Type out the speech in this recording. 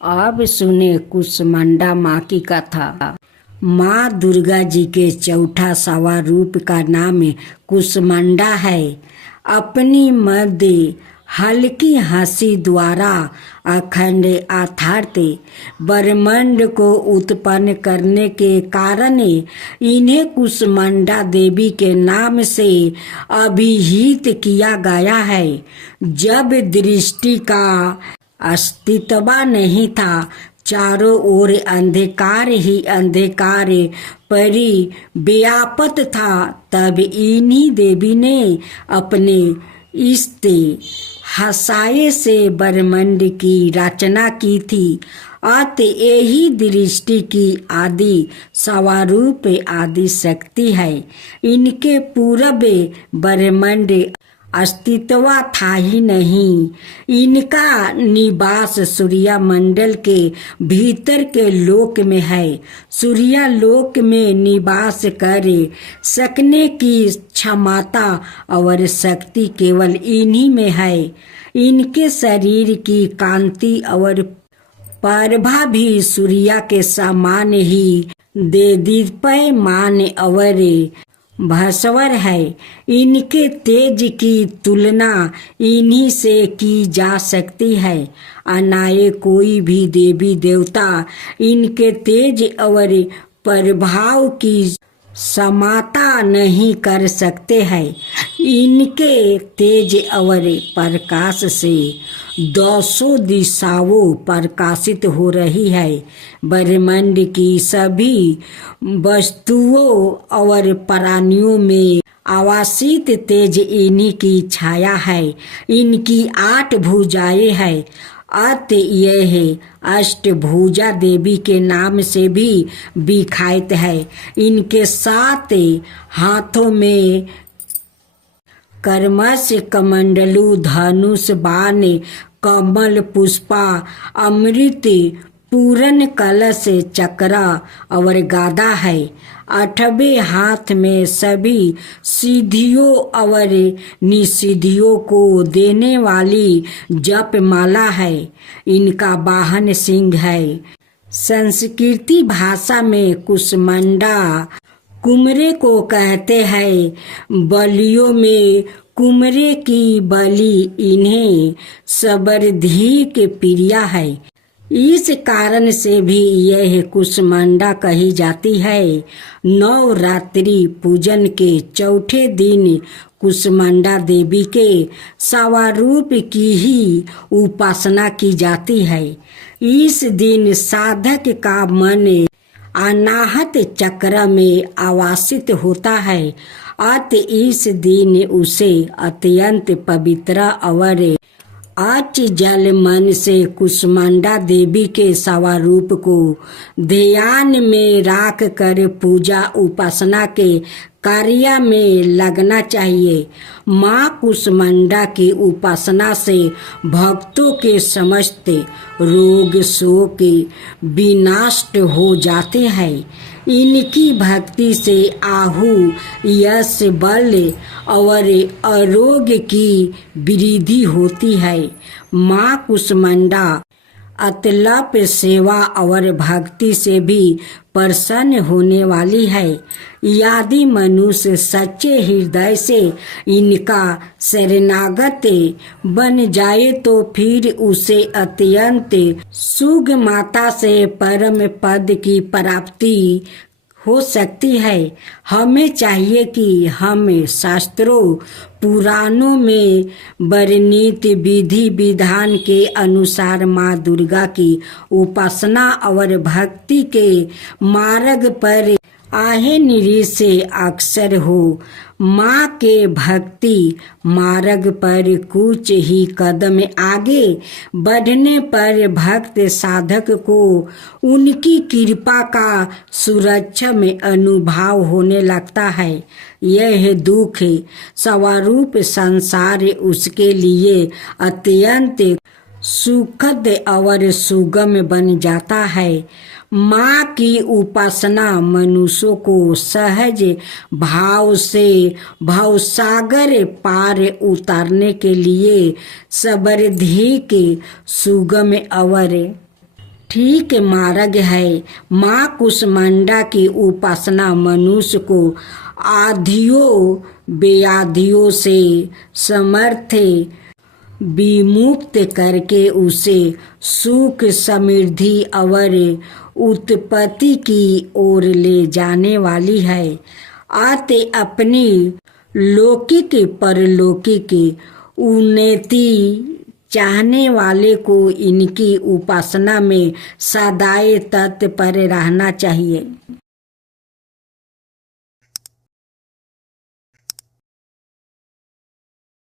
अब सुने कुसमंडा माँ की कथा। माँ दुर्गा जी के चौथा सवा रूप का नाम कुसमंडा है। अपनी मध्य हल्की हंसी द्वारा अखंड अथार्थ ब्रह्मांड को उत्पन्न करने के कारण इन्हें कुसमंडा देवी के नाम से अभिहित किया गया है। जब दृष्टि का अस्तित्व नहीं था, चारों ओर अंधकार ही अंधकार परिव्याप्त था, तब इन्हीं देवी ने अपने हसाए से ब्रह्मांड की रचना की थी। अत यही दृष्टि की आदि स्वरूप आदि शक्ति है। इनके पूर्व ब्रह्मांड अस्तित्व था ही नहीं। इनका निवास सूर्य मंडल के भीतर के लोक में है। सूर्य लोक में निवास कर सकने की क्षमता और शक्ति केवल इन्हीं में है। इनके शरीर की कांति और प्रभा भी सूर्य के समान ही देदीप्यमान और भास्वर है। इनके तेज की तुलना इन्हीं से की जा सकती है। अनाए कोई भी देवी देवता इनके तेज और प्रभाव की समाता नहीं कर सकते हैं। इनके तेज और प्रकाश से 200 दिशाओं प्रकाशित हो रही है। ब्रह्मांड की सभी वस्तुओं और प्राणियों में आवासित तेज इन्हीं की छाया है। इनकी 8 भुजाएं हैं। अत यह अष्टभुजा देवी के नाम से भी विख्यात है। इनके 7 हाथों में कर्मश कमंडलु, धनुष, बाण, कमल, पुष्पा, अमृत पूर्ण कलश, चक्र और गदा है। 8वें हाथ में सभी सिद्धियों और निसिद्धियों को देने वाली जप माला है। इनका वाहन सिंह है। संस्कृति भाषा में कुसमंडा कुमरे को कहते हैं। बलियों में कुमरे की बलि इन्हें सर्वाधिक प्रिय है। इस कारण से भी यह कुसमंडा कही जाती है। नवरात्रि पूजन के चौथे दिन कुसमंडा देवी के स्वरूप की ही उपासना की जाती है। इस दिन साधक का मन अनाहत चक्र में आवासित होता है। अत इस दिन उसे अत्यंत पवित्र और अचंचल मन से कुसमंडा देवी के स्वरूप को ध्यान में रख कर पूजा उपासना के कार्य में लगना चाहिए। माँ कुसमंडा की उपासना से भक्तों के समस्त रोग शोक विनष्ट हो जाते हैं। इनकी भक्ति से आहु, यश, बल और आरोग्य की वृद्धि होती है। माँ कुसमंडा अतलप सेवा और भक्ति से भी प्रसन्न होने वाली है। यदि मनुष्य सच्चे हृदय से इनका शरणागत बन जाए तो फिर उसे अत्यंत सुगमता से परम पद की प्राप्ति हो सकती है। हमें चाहिए कि हम शास्त्रों पुराणों में वर्णित विधि विधान के अनुसार माँ दुर्गा की उपासना और भक्ति के मार्ग पर आहे निरीश से अक्सर हो। माँ के भक्ति मार्ग पर कुछ ही कदम आगे बढ़ने पर भक्त साधक को उनकी कृपा का सुरक्षा में अनुभव होने लगता है। यह दुख स्वरूप संसार उसके लिए अत्यंत सुखद और सुगम बन जाता है। माँ की उपासना मनुष्यों को सहज भाव से भवसागर पार उतारने के लिए सर्वाधिक सुगम और ठीक मार्ग है। माँ कुष्मांडा की उपासना मनुष्य को आधियों व्याधियों से समर्थ विमुक्त करके उसे सुख समृद्धि और उत्पत्ति की ओर ले जाने वाली है। आते अपनी लौकिक परलौकिक उन्नति चाहने वाले को इनकी उपासना में सदाए तत्पर रहना चाहिए।